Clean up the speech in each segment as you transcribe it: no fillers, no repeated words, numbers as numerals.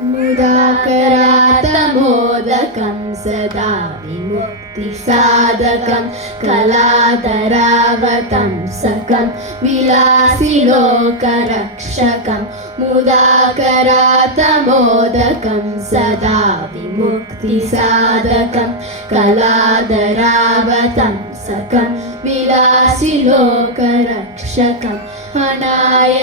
मुदाकरातमोदकं सदा विमुक्तिसाधकं कलाधरावतं सकं विलासिलोकरक्षकं मुदाकरातमोदकं सदा विमुक्तिसाधकं कलाधरावतं सकं विलासिलोकरक्षकम् अनायकैकनायकं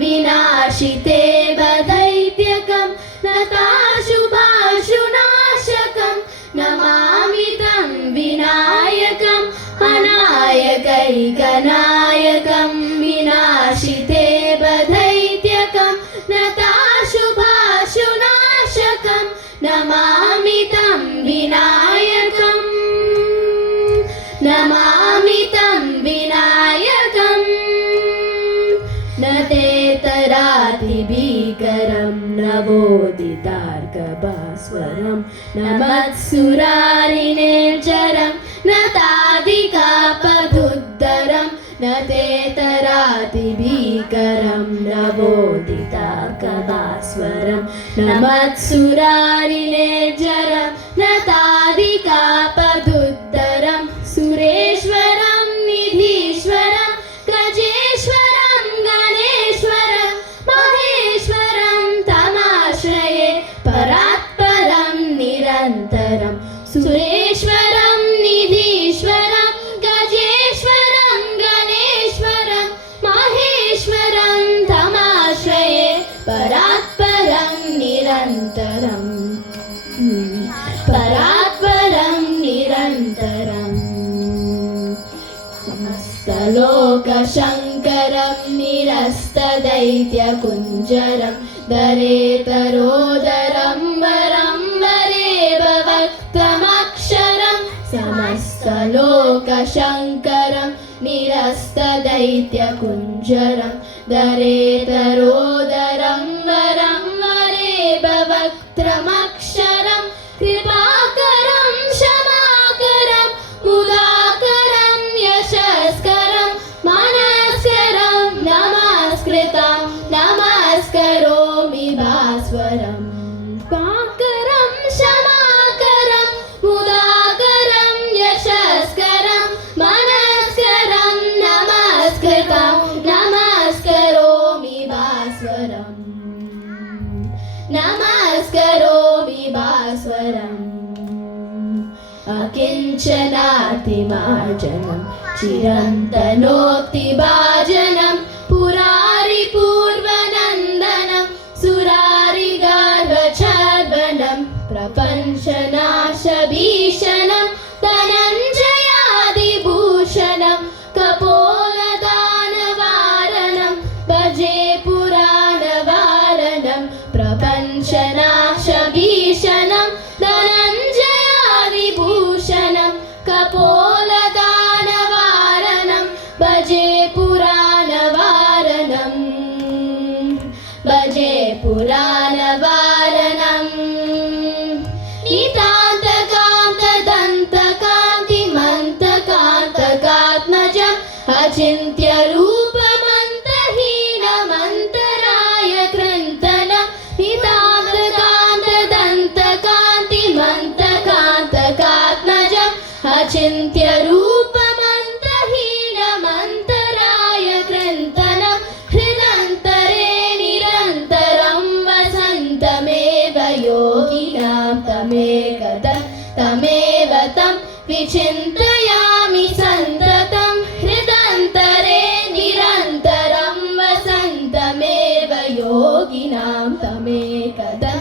विनाशिते वदैत्यकं नताशुभाशुनाशकं नमामि तं विनायकम् अनायकैकनायकं विनाशिते वदैत्यकं नताशुभाशुनाशकं नमामि तं विनायकम् नमामि तं विनायकम् न तेतरातिभीकरं नवोदितार्कभास्वरं न मत्सुरारिनिर्जरं न तादिकापदुद्धरं न तेतरातिभीकरं नवोदितार्कभास्वरं न मत्सुरारिनिर्जरं न तादिकापदुद्धरं सुरेश्वरं निधीश्वरं गजेश्वरं गणेश्वरं महेश्वरं तमाश्रये परात्परं निरन्तरं सुरेश्वरं निधीश्वरं गजेश्वरं गणेश्वरं महेश्वरं तमाश्रये परात्परं निरन्तरं परात्परं निरन्तरम् समस्तलोकशङ्करं निरस्तदैत्यकुञ्जरं दरेतरोदरं वरं वरेव वक्तमक्षरं समस्तलोकशङ्करं निरस्तदैत्यकुञ्जरं दरेतरोदरं वरं वरेव वक्त्रमक्षरं कृपाकरं क्षमाकरं मुदाकरं यशस्करं मनस्करं नमस्कृतं नमस्करोमि भास्वरं पाकरं क्षमाकरं मुदाकरं यशस्करं मनस्करं नमस्कृतं नमस्करोमि भास्वरं नमस्करोमि भास्वरम् अकिञ्चनातिमार्जनं चिरन्तनोक्तिभाजनं पुरारिपूर्वनन्दनं सुरारिगार्वचर्वणं प्रपञ्चनाशभीषणं धनञ्जयादिभूषणं कपोलदानवारणं भजे पुराणवारणं प्रपञ्चनाशभीषणं धनञ्जयादिभूषणं कपोलदानवारणं भजे पुराणवारणं भजे पुराणवारणं नितान्तकान्तदन्तकान्तिमन्तकान्तकात्मजम् अचिन्त्यरूपमन्तहीनमन्तराय कृन्तनं नितान्तकान्तदन्तकान्तिमन्तकान्तकात्मजम् अचिन्त्यरूपमन्तहीनमन्तराय कृन्तनं हृदन्तरे निरन्तरं वसन्तमेव योगिनां तमेव तं विचिन्तयामि सन्ततं हृदन्तरे निरन्तरं वसन्तमेव योगिनां तमेकदा